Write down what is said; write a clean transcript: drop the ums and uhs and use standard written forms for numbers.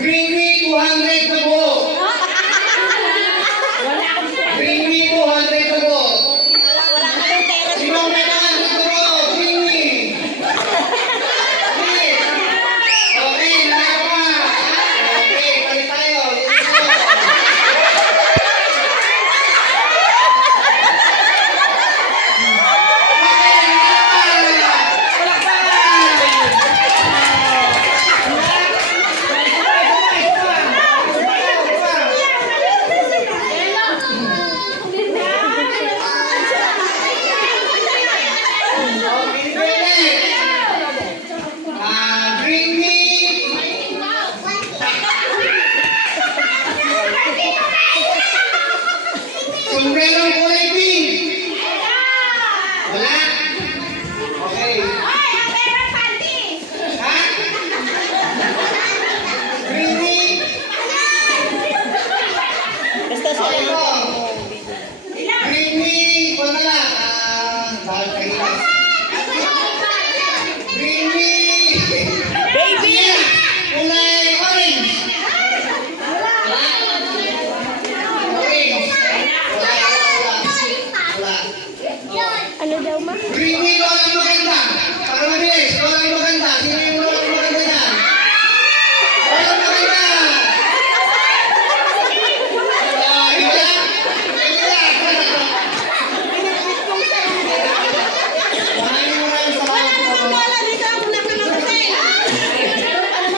Bring me 200 na po. Bring me 200 na po. Sino ang may naman dito po? Bring me. Please. Okay, lahat pa. Okay, palit tayo. Sombrero kulay pink. Wala? Okay. Ha? Bring me. Basta siya Okay lang. po. Bring me. Wala lang. Bawal kayo. Bring me. Baby! Kulay orange. Wala? Orange. Wala. Ano daw, ma? Bring me